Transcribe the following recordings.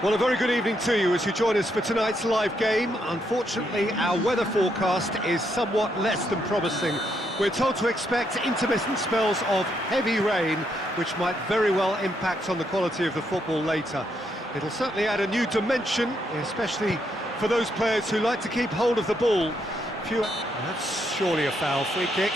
Well, a very good evening to you as you join us for tonight's live game. Unfortunately, our weather forecast is somewhat less than promising. We're told to expect intermittent spells of heavy rain, which might very well impact on the quality of the football later. It'll certainly add a new dimension, especially for those players who like to keep hold of the ball. That's surely a foul. Free kick.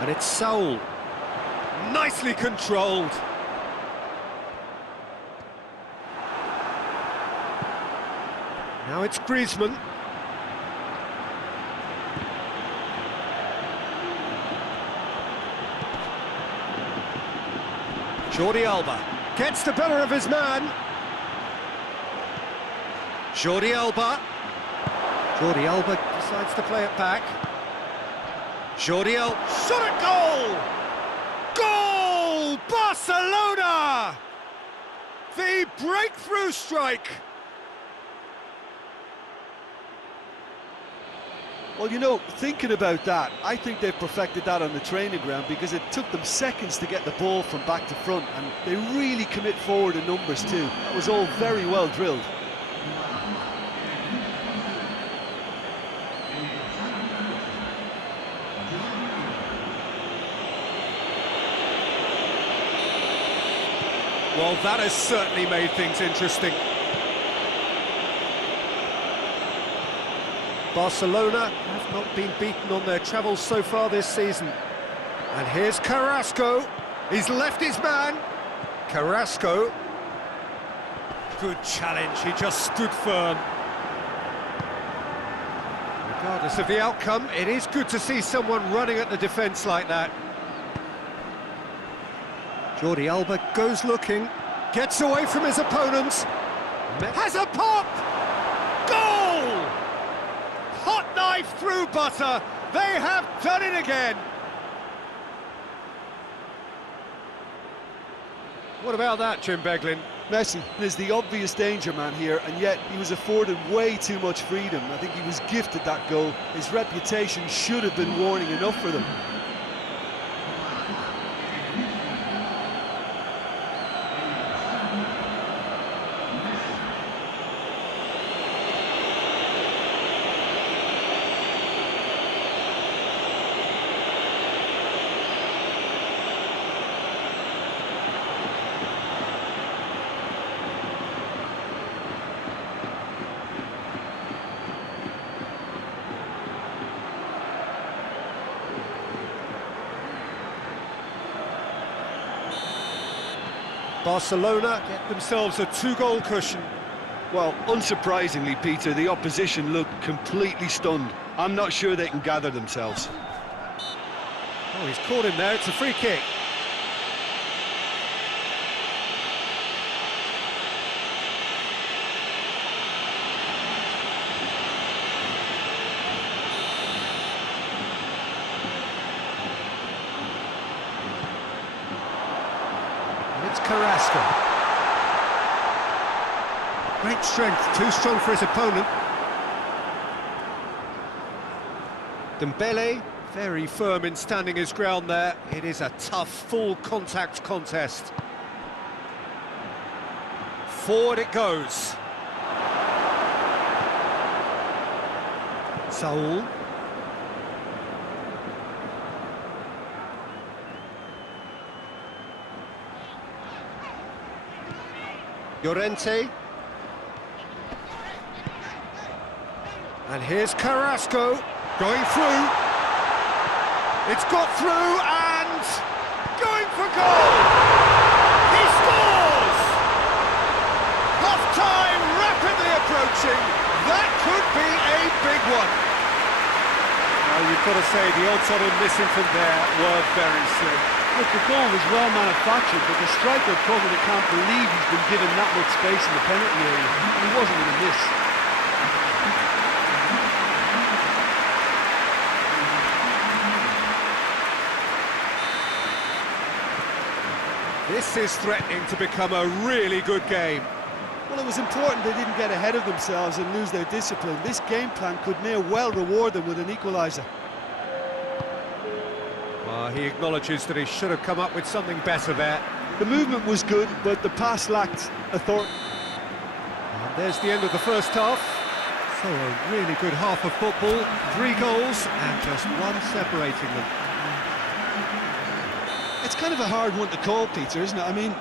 And it's Saul. Nicely controlled. Now it's Griezmann. Jordi Alba gets the better of his man. Jordi Alba decides to play it back. Jordi Alba, shot at goal! Goal! Barcelona! The breakthrough strike! Well, you know, thinking about that, I think they've perfected that on the training ground because it took them seconds to get the ball from back to front, and they really commit forward in numbers too. That was all very well drilled. Well, that has certainly made things interesting. Barcelona have not been beaten on their travels so far this season. And here's Carrasco. He's left his man. Carrasco. Good challenge, he just stood firm. Regardless of the outcome, it is good to see someone running at the defence like that. Jordi Alba goes looking, gets away from his opponents, has a pop! Goal! Hot knife through butter, they have done it again! What about that, Jim Beglin? Messi is the obvious danger man here, and yet he was afforded way too much freedom. I think he was gifted that goal. His reputation should have been warning enough for them. Barcelona get themselves a two-goal cushion. Well, unsurprisingly, Peter, the opposition looked completely stunned. I'm not sure they can gather themselves. Oh, he's caught him there, it's a free kick. It's Carrasco. Great strength, too strong for his opponent. Dembele, very firm in standing his ground there. It is a tough, full-contact contest. Forward it goes. Saul. Llorente. And here's Carrasco going through. It's got through and going for goal. He scores! Half-time rapidly approaching. That could be a big one. Well, you've got to say the odds on him missing from there were very slim. Look, the goal was well manufactured, but the striker probably can't believe he's been given that much space in the penalty area. He wasn't going to miss. This is threatening to become a really good game. Well, it was important they didn't get ahead of themselves and lose their discipline. This game plan could near well reward them with an equaliser. He acknowledges that he should have come up with something better there. The movement was good, but the pass lacked authority. And there's the end of the first half. So a really good half of football, 3 goals and just one separating them. It's kind of a hard one to call, Peter, isn't it? I mean,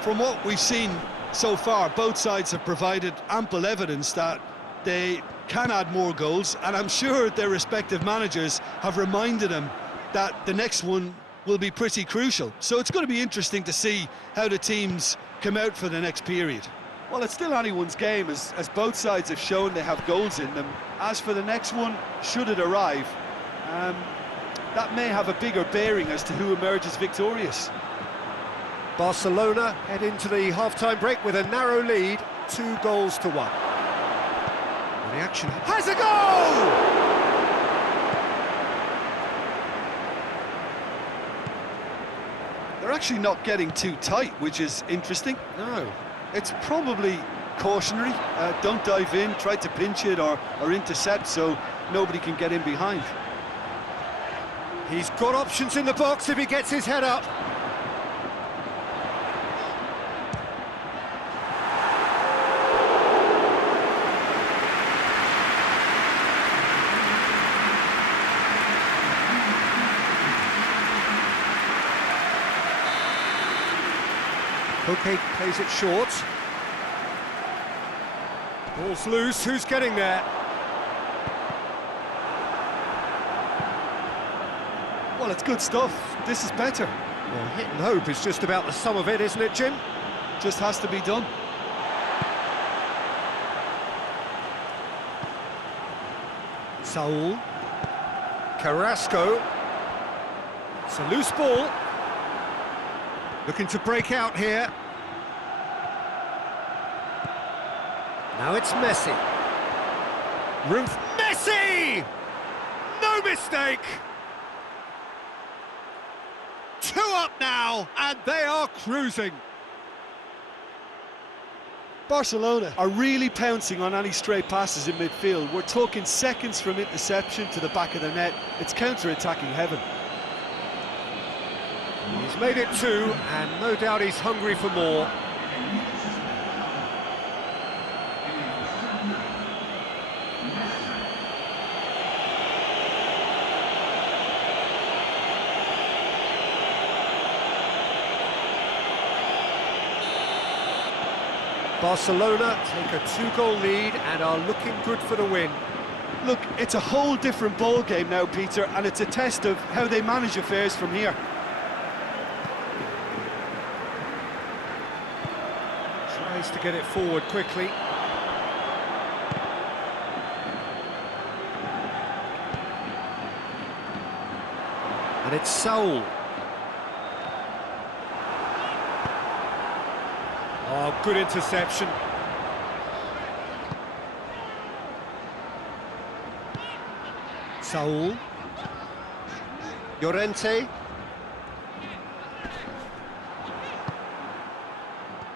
from what we've seen so far, both sides have provided ample evidence that they can add more goals, and I'm sure their respective managers have reminded them that the next one will be pretty crucial. So it's going to be interesting to see how the teams come out for the next period. Well, it's still anyone's game, as both sides have shown they have goals in them. As for the next one, should it arrive, that may have a bigger bearing as to who emerges victorious. Barcelona head into the half-time break with a narrow lead, 2 goals to 1. And the action has a goal! They're actually not getting too tight, which is interesting. No. It's probably cautionary. Don't dive in, try to pinch it or intercept so nobody can get in behind. He's got options in the box if he gets his head up. Koke plays it short. Ball's loose, who's getting there? Well, it's good stuff. This is better. Well, hit and hope is just about the sum of it, isn't it, Jim? Just has to be done. Saul. Carrasco. It's a loose ball. Looking to break out here. Now it's Messi. Room for Messi! No mistake! 2 up now, and they are cruising. Barcelona are really pouncing on any stray passes in midfield. We're talking seconds from interception to the back of the net. It's counter-attacking heaven. He's made it 2, and no doubt he's hungry for more. Barcelona take a 2-goal lead and are looking good for the win. Look, it's a whole different ball game now, Peter, and it's a test of how they manage affairs from here. Tries to get it forward quickly. And it's Saul. Oh, good interception. Saul. Llorente.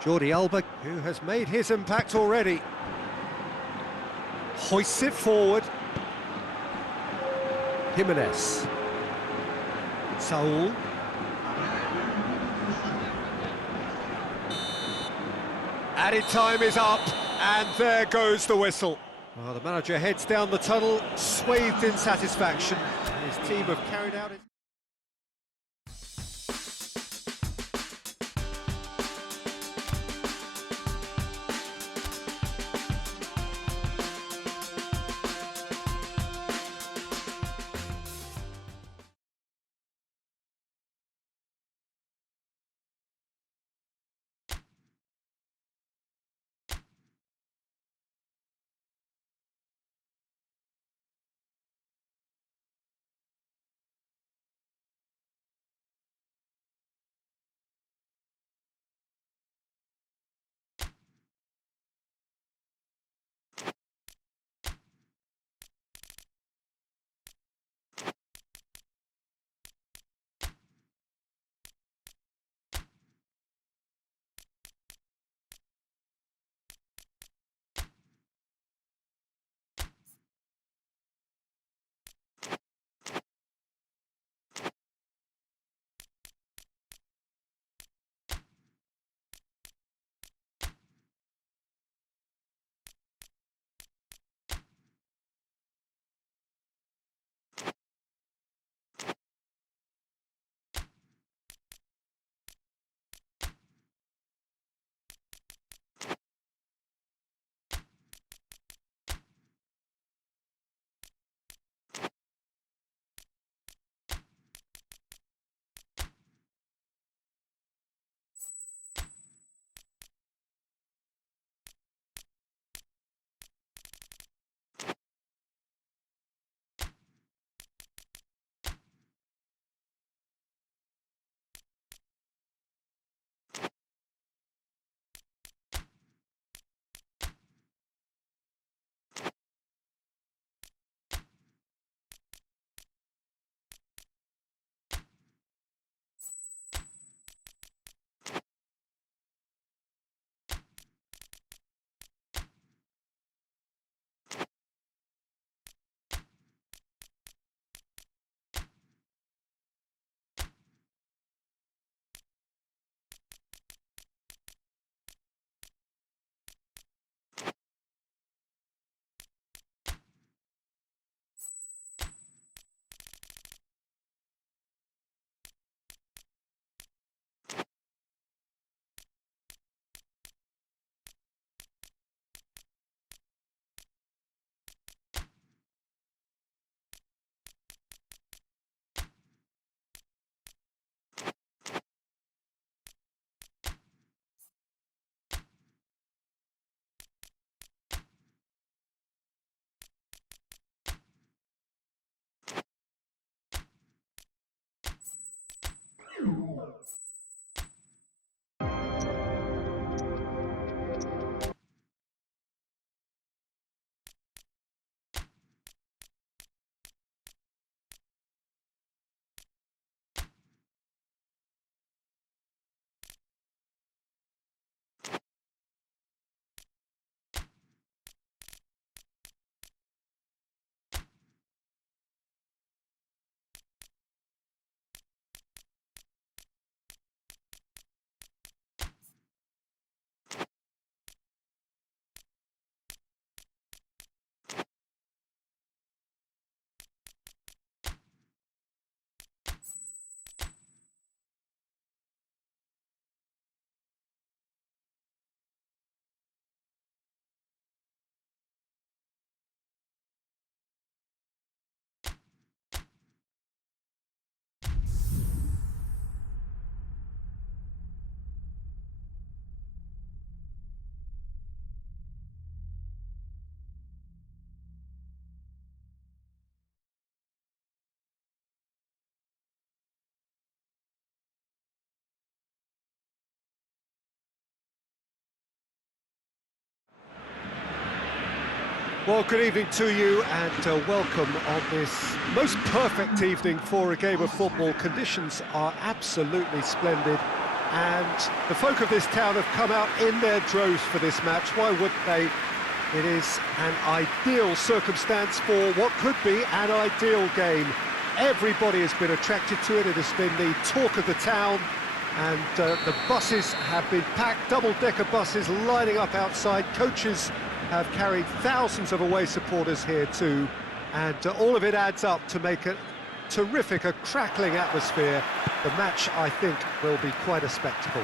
Jordi Alba, who has made his impact already. Hoists it forward. Jimenez. Saul. Added time is up, and there goes the whistle. Well, the manager heads down the tunnel, swathed in satisfaction. His team have carried out it. Well, good evening to you and welcome on this most perfect evening for a game of football. Conditions are absolutely splendid and the folk of this town have come out in their droves for this match. Why wouldn't they? It is an ideal circumstance for what could be an ideal game. Everybody has been attracted to it. It has been the talk of the town and the buses have been packed, double-decker buses lining up outside. Coaches have carried thousands of away supporters here too, and all of it adds up to make a terrific, a crackling atmosphere. The match, I think, will be quite a spectacle.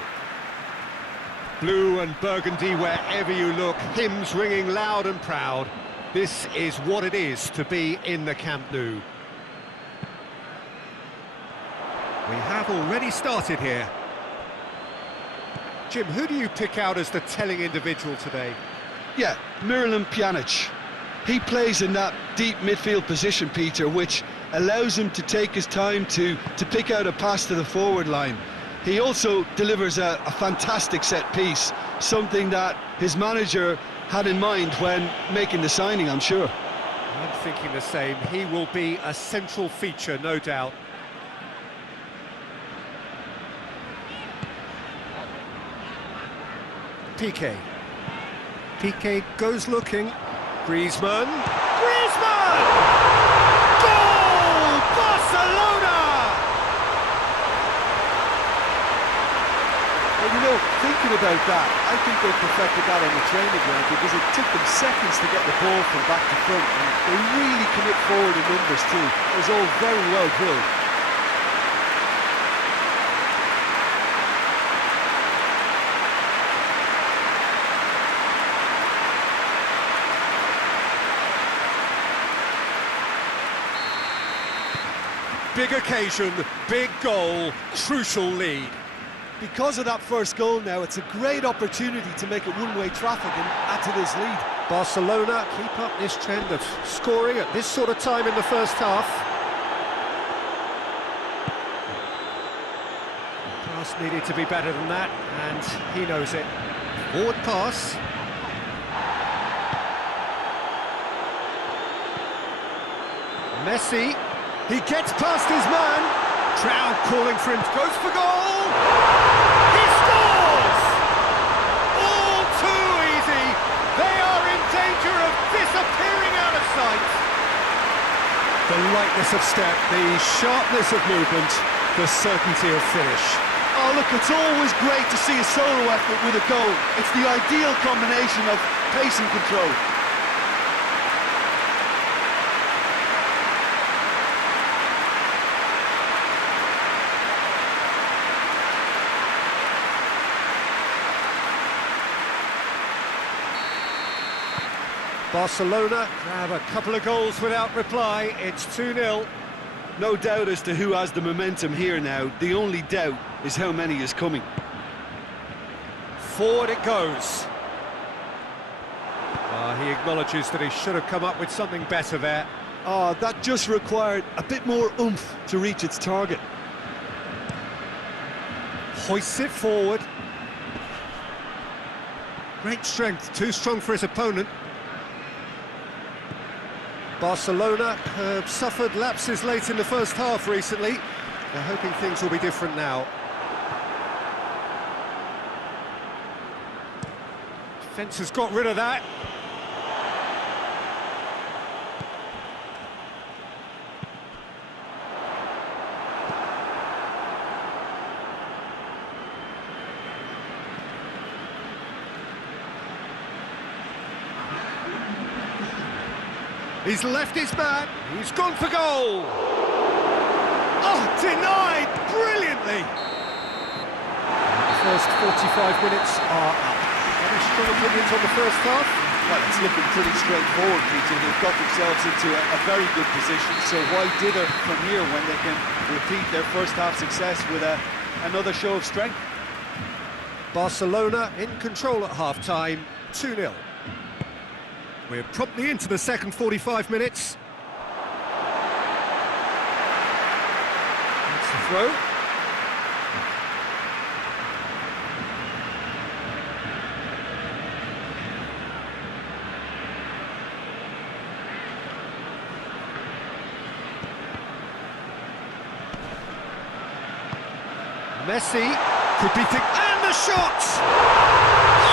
Blue and burgundy wherever you look, hymns ringing loud and proud. This is what it is to be in the Camp Nou. We have already started here. Jim, who do you pick out as the telling individual today? Yeah, Miralem Pjanic. He plays in that deep midfield position, Peter, which allows him to take his time to pick out a pass to the forward line. He also delivers a fantastic set piece, something that his manager had in mind when making the signing, I'm sure. I'm thinking the same. He will be a central feature, no doubt. Piqué. Piqué goes looking. Griezmann. Griezmann! Goal! Barcelona! Well, you know, thinking about that, I think they perfected that on the training ground because it took them seconds to get the ball from back to front, and they really commit forward in numbers too. It was all very well drilled. Big occasion, big goal, crucial lead. Because of that first goal now, it's a great opportunity to make it one-way traffic and add to this lead. Barcelona keep up this trend of scoring at this sort of time in the first half. Pass needed to be better than that, and he knows it. Forward pass. Messi. He gets past his man. Crowd calling for him. Goes for goal. He scores! All too easy. They are in danger of disappearing out of sight. The lightness of step, the sharpness of movement, the certainty of finish. Oh, look, it's always great to see a solo effort with a goal. It's the ideal combination of pace and control. Barcelona grab a couple of goals without reply. It's 2-0. No doubt as to who has the momentum here now. The only doubt is how many is coming. Forward it goes. He acknowledges that he should have come up with something better there. Oh, that just required a bit more oomph to reach its target. Hoists it forward. Great strength, too strong for his opponent. Barcelona have suffered lapses late in the first half recently. They're hoping things will be different now. Defence has got rid of that. He's left his man, he's gone for goal! Oh, denied brilliantly! The first 45 minutes are up. Any strong opinions on the first half? Well, it's looking pretty straightforward, Peter. They've got themselves into a very good position, so why dither from here when they can repeat their first half success with another show of strength? Barcelona in control at half-time, 2-0. We're promptly into the second 45 minutes. That's the throw. Messi could be and the shot!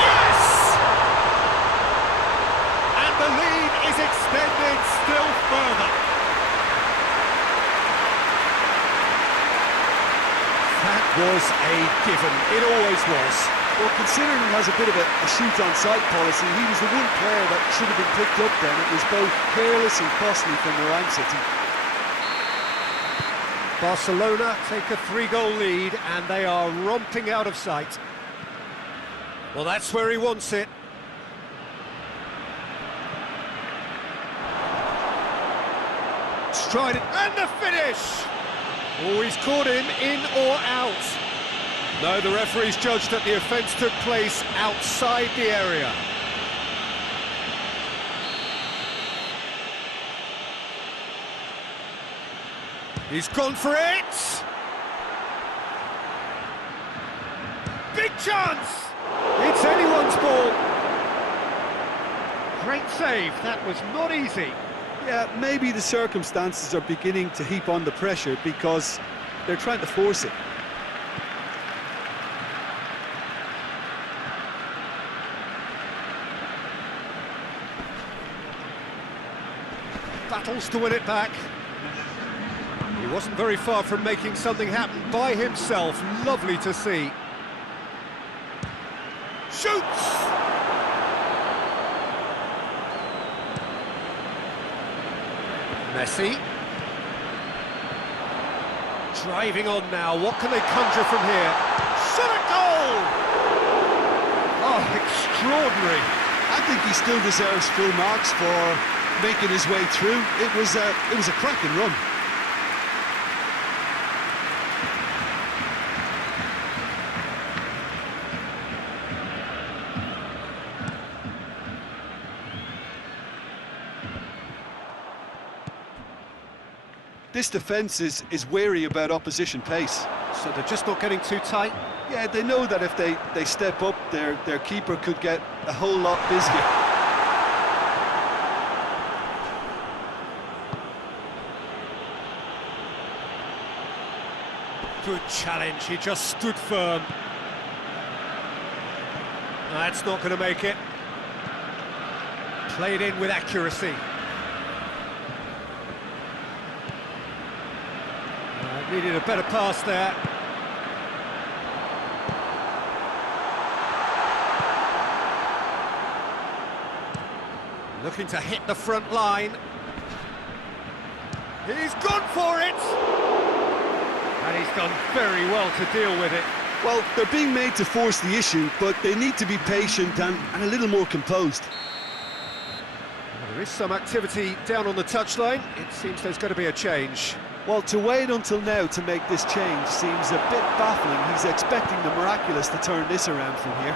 Yes! And the lead is extended still further. That was a given, it always was. Well, considering he has a bit of a shoot-on-sight policy, he was the one player that should have been picked up then. It was both careless and costly from the Rhyme City. Barcelona take a 3-goal lead and they are romping out of sight. Well, that's where he wants it. Stride it, and the finish! Oh, he's caught him in or out. No, the referee's judged that the offence took place outside the area. He's gone for it! Big chance! It's anyone's ball! Great save, that was not easy. Yeah, maybe the circumstances are beginning to heap on the pressure because they're trying to force it. Battles to win it back. He wasn't very far from making something happen by himself. Lovely to see. Shoots! Messi. Driving on now. What can they conjure from here? Shot a goal! Oh, extraordinary. I think he still deserves full marks for making his way through. It was a cracking run. This defence is wary about opposition pace. So they're just not getting too tight? Yeah, they know that if they step up, their keeper could get a whole lot busier. Good challenge, he just stood firm. That's not going to make it. Played in with accuracy. Needed a better pass there. Looking to hit the front line. He's gone for it! And he's done very well to deal with it. Well, they're being made to force the issue, but they need to be patient and a little more composed. Well, there is some activity down on the touchline. It seems there's going to be a change. Well, to wait until now to make this change seems a bit baffling. He's expecting the miraculous to turn this around from here.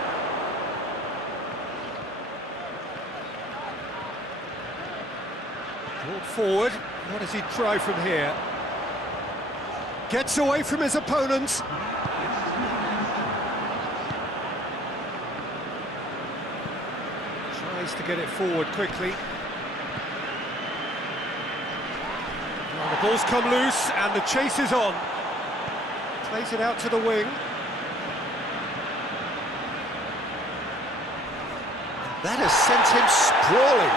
Brought forward. What does he try from here? Gets away from his opponent. chance to get it forward quickly. Well, the ball's come loose and the chase is on. Plays it out to the wing. That has sent him sprawling.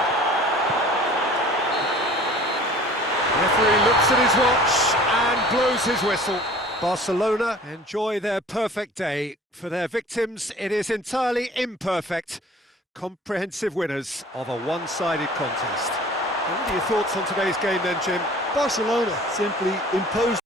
Referee looks at his watch and blows his whistle. Barcelona enjoy their perfect day. For their victims, it is entirely imperfect. Comprehensive winners of a one-sided contest. What are your thoughts on today's game then, Jim? Barcelona simply imposed